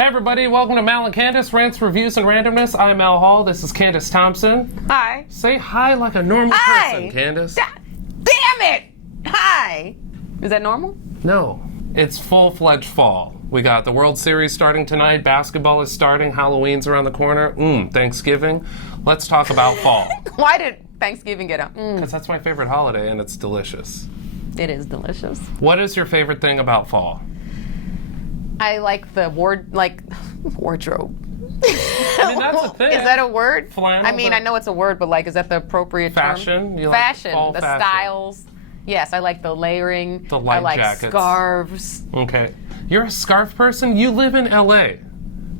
Hey everybody, welcome to Mal and Candice, Rants, Reviews, and Randomness. I'm Mal Hall, this is Candice Thompson. Hi. Say hi like a normal person, Candice. Damn it! Hi. Is that normal? No, it's full-fledged fall. We got the World Series starting tonight, basketball is starting, Halloween's around the corner, Thanksgiving. Let's talk about fall. Why did Thanksgiving get up? Because that's my favorite holiday and it's delicious. It is delicious. What is your favorite thing about fall? I like the wardrobe. I mean, that's a thing. Is that a word? Flannel, I mean, I know it's a word, but like, is that the appropriate fashion? term? You fashion. Like fall the fashion. Styles. Yes, I like the layering. The light I like jackets. Scarves. Okay. You're a scarf person? You live in LA.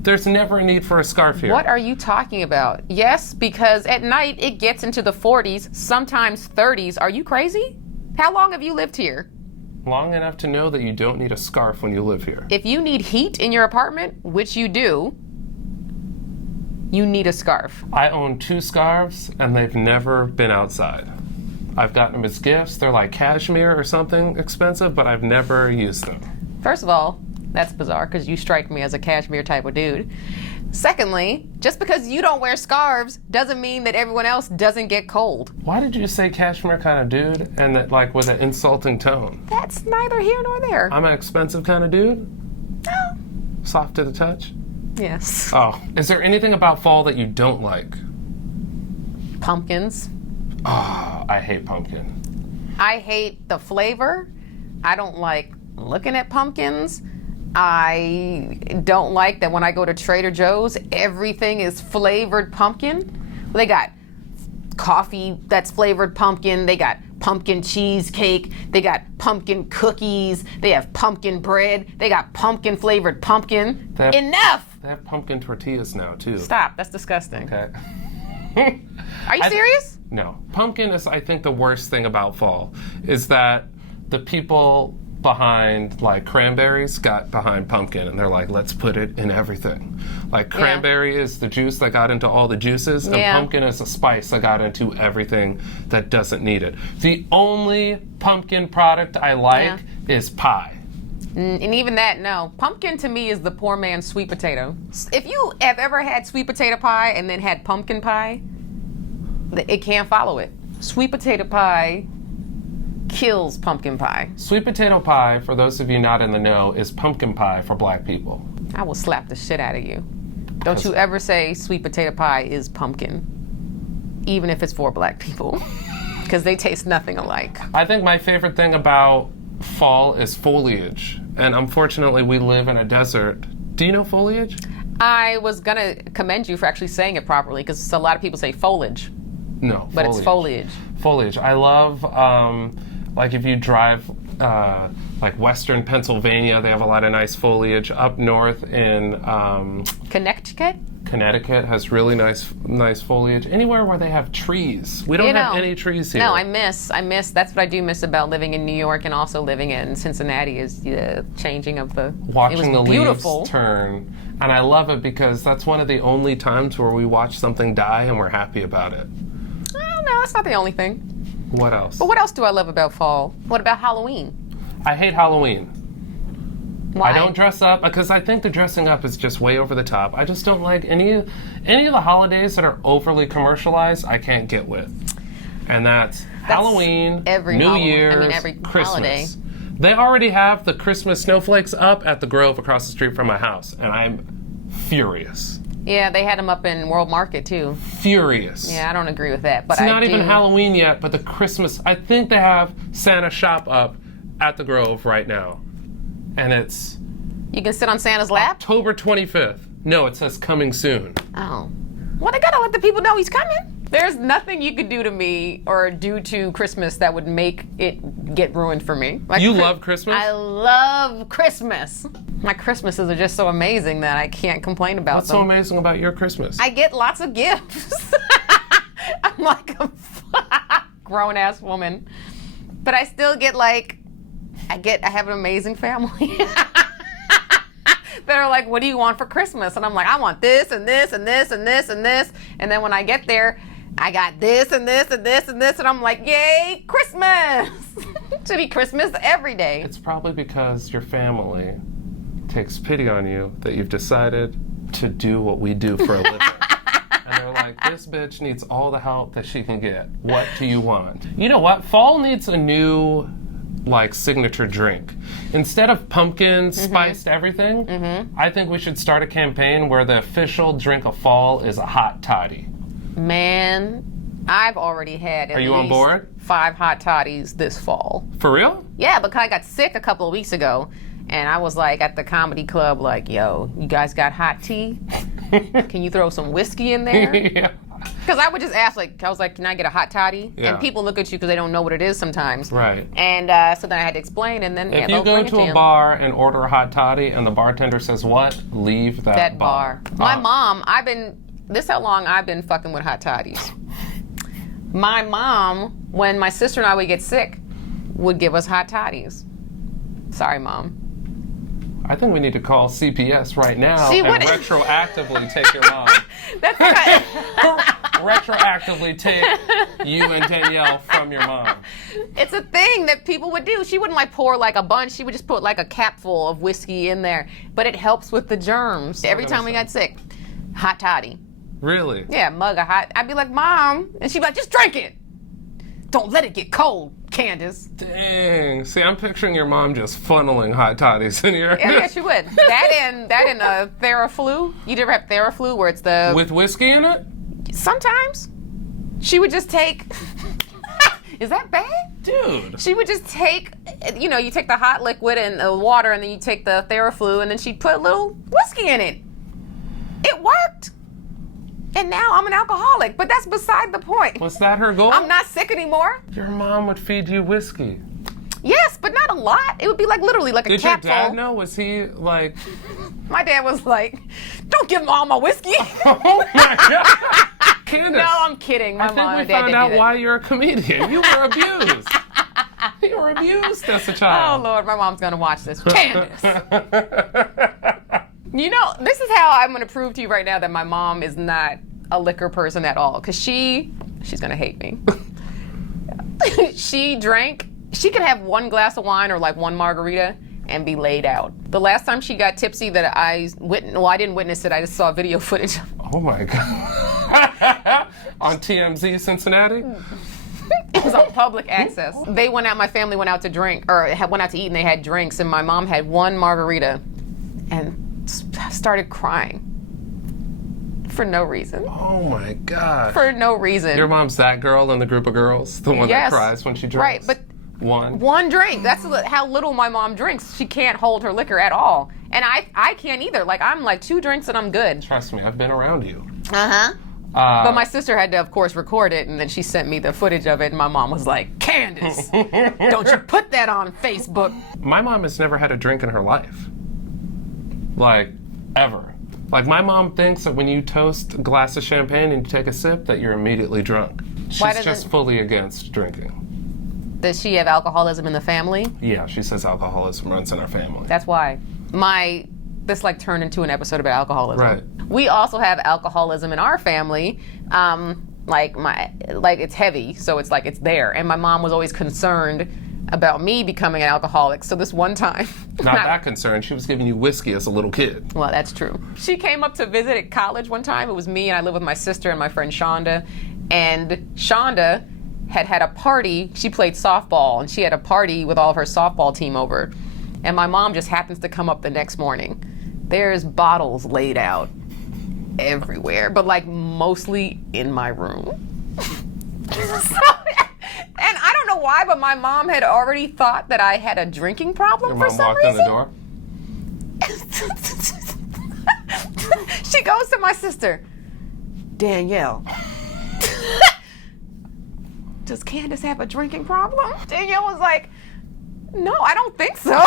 There's never a need for a scarf here. What are you talking about? Yes, because at night it gets into the 40s, sometimes 30s. Are you crazy? How long have you lived here? Long enough to know that you don't need a scarf when you live here. If you need heat in your apartment, which you do, you need a scarf. I own 2 scarves, and they've never been outside. I've gotten them as gifts. They're like cashmere or something expensive, but I've never used them. First of all, that's bizarre because you strike me as a cashmere type of dude. Secondly, just because you don't wear scarves doesn't mean that everyone else doesn't get cold. Why did you say cashmere kind of dude and that like with an insulting tone? That's neither here nor there. I'm an expensive kind of dude? No. Soft to the touch? Yes. Oh, is there anything about fall that you don't like? Pumpkins. Oh, I hate pumpkin. I hate the flavor. I don't like looking at pumpkins. I don't like that when I go to Trader Joe's, everything is flavored pumpkin. They got coffee that's flavored pumpkin. They got pumpkin cheesecake. They got pumpkin cookies. They have pumpkin bread. They got pumpkin flavored pumpkin. Enough! They have pumpkin tortillas now, too. Stop. That's disgusting. Okay. Are you serious? No. Pumpkin is, I think, the worst thing about fall, is that the people behind like cranberries got behind pumpkin and they're like, let's put it in everything. Like cranberry is the juice that got into all the juices and pumpkin is a spice that got into everything that doesn't need it. The only pumpkin product I like is pie. And even that, no. Pumpkin to me is the poor man's sweet potato. If you have ever had sweet potato pie and then had pumpkin pie, it can't follow it. Sweet potato pie kills pumpkin pie. Sweet potato pie, for those of you not in the know, is pumpkin pie for black people. I will slap the shit out of you. Don't you ever say sweet potato pie is pumpkin, even if it's for black people, because they taste nothing alike. I think my favorite thing about fall is foliage, and unfortunately we live in a desert. Do you know foliage? I was gonna commend you for actually saying it properly, because a lot of people say foliage. No, but it's foliage. Foliage. I love, like if you drive like western Pennsylvania, they have a lot of nice foliage. Up north in Connecticut has really nice foliage. Anywhere where they have trees. We don't have any trees here. No, I miss. That's what I do miss about living in New York and also living in Cincinnati is the changing of the... Watching the beautiful. Leaves turn. And I love it because that's one of the only times where we watch something die and we're happy about it. Oh, no, that's not the only thing. What else? But what else do I love about fall? What about Halloween? I hate Halloween. Why? I don't dress up because I think the dressing up is just way over the top. I just don't like any of the holidays that are overly commercialized. I can't get with, and that's Halloween, New Year's, every Christmas. Holiday. They already have the Christmas snowflakes up at the Grove across the street from my house, and I'm furious. Yeah, they had them up in World Market too. Furious. Yeah, I don't agree with that, but it's not even Halloween yet, but the Christmas. I think they have Santa shop up at the Grove right now. And it's... You can sit on Santa's lap? October 25th. No, it says coming soon. Oh. Well, they gotta let the people know he's coming. There's nothing you could do to me or do to Christmas that would make it get ruined for me. Like, you love Christmas? I love Christmas. My Christmases are just so amazing that I can't complain about them. What's so amazing about your Christmas? I get lots of gifts. I'm like a grown-ass woman. But I still get like... I have an amazing family. They're like, what do you want for Christmas? And I'm like, I want this and this and this and this and this. And then when I get there, I got this and this and this and this. And I'm like, yay, Christmas. Should be Christmas every day. It's probably because your family takes pity on you that you've decided to do what we do for a living. And they're like, this bitch needs all the help that she can get. What do you want? You know what? Fall needs a new, like, signature drink. Instead of pumpkin spiced everything, I think we should start a campaign where the official drink of fall is a hot toddy. Man, I've already had Are you on board? 5 hot toddies this fall. For real? Yeah, because I got sick a couple of weeks ago, and I was like at the comedy club, like, yo, you guys got hot tea? Can you throw some whiskey in there? Yeah. Because I would just ask, like, I was like, can I get a hot toddy? Yeah. And people look at you because they don't know what it is sometimes. Right. And so then I had to explain, and then If you go to a bar and order a hot toddy and the bartender says what, leave that bar. My mom, this is how long I've been fucking with hot toddies. My mom, when my sister and I would get sick, would give us hot toddies. Sorry, Mom. I think we need to call CPS right now She and wouldn't- retroactively take your mom. That's not... Retroactively take you and Danielle from your mom. It's a thing that people would do. She wouldn't like pour like a bunch. She would just put like a capful of whiskey in there. But it helps with the germs. Every time we got sick, hot toddy. Really? Yeah, mug of hot. I'd be like, Mom. And she'd be like, just drink it. Don't let it get cold, Candice. Dang. See, I'm picturing your mom just funneling hot toddies in your... Yeah, she would. That and Theraflu. You ever have Theraflu where it's the... With whiskey in it? Sometimes. She would just take... Is that bad? Dude. She would just take, you take the hot liquid and the water, and then you take the Theraflu, and then she'd put a little whiskey in it. It worked. And now I'm an alcoholic, but that's beside the point. Was that her goal? I'm not sick anymore. Your mom would feed you whiskey. Yes, but not a lot. It would be like literally like a Did your capful. dad know? Was he like... My dad was like, don't give all my whiskey. Oh my God. Candice. No, I'm kidding. My I think mom we and dad found didn't out do that. why you're a comedian. You were abused. You were abused as a Oh, child. Lord, my mom's going to watch this. Candice. This is how I'm going to prove to you right now that my mom is not a liquor person at all. Because she's going to hate me. She could have one glass of wine or like one margarita and be laid out. The last time she got tipsy that I didn't witness it, I just saw video footage. Oh my God. On TMZ Cincinnati? It was on public access. My family went out to drink, or went out to eat, and they had drinks, and my mom had one margarita and started crying. For no reason. Oh my God. For no reason. Your mom's that girl in the group of girls? The one that cries when she drinks? Right, but one drink. That's how little my mom drinks. She can't hold her liquor at all. And I can't either. Like, I'm like 2 drinks and I'm good. Trust me, I've been around you. Uh-huh. But my sister had to, of course, record it, and then she sent me the footage of it, and my mom was like, Candice, don't you put that on Facebook. My mom has never had a drink in her life. Like, ever. Like, my mom thinks that when you toast a glass of champagne and you take a sip, that you're immediately drunk. She's just fully against drinking. Does she have alcoholism in the family? Yeah, she says alcoholism runs in our family. That's why. This like turned into an episode about alcoholism. Right. We also have alcoholism in our family. It's heavy, so it's like it's there. And my mom was always concerned about me becoming an alcoholic. So this one time, Not that concerned. She was giving you whiskey as a little kid. Well, that's true. She came up to visit at college one time. It was me, and I lived with my sister and my friend Shonda. And Shonda had a party. She played softball, and she had a party with all of her softball team over. And my mom just happens to come up the next morning. There's bottles laid out everywhere, but like mostly in my room. And I don't know why, but my mom had already thought that I had a drinking problem for some reason. Your mom walked in the door? She goes to my sister, Danielle. Does Candice have a drinking problem? Danielle was like, no, I don't think so.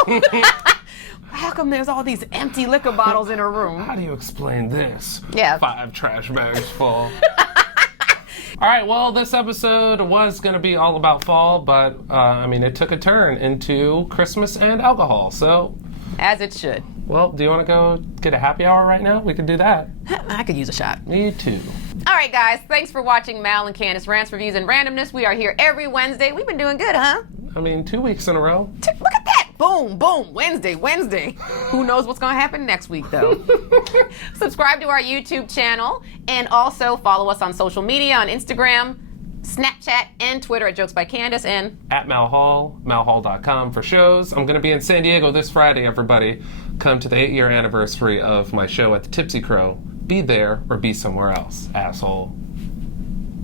How come there's all these empty liquor bottles in her room? How do you explain this? Yeah. 5 trash bags full. All right, well, this episode was going to be all about fall, but, it took a turn into Christmas and alcohol, so... As it should. Well, do you want to go get a happy hour right now? We could do that. I could use a shot. Me too. All right, guys, thanks for watching Mal and Candice Rants, Reviews, and Randomness. We are here every Wednesday. We've been doing good, huh? 2 weeks in a row. Look at that. Boom, boom. Wednesday. Who knows what's going to happen next week, though? Subscribe to our YouTube channel and also follow us on social media on Instagram, Snapchat, and Twitter at Jokes by Candice and at Mal Hall, malhall.com for shows. I'm going to be in San Diego this Friday, everybody. Come to the 8-year anniversary of my show at the Tipsy Crow. Be there or be somewhere else, asshole.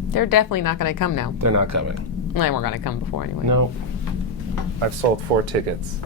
They're definitely not going to come now. They're not coming. They weren't going to come before anyway. No. I've sold 4 tickets.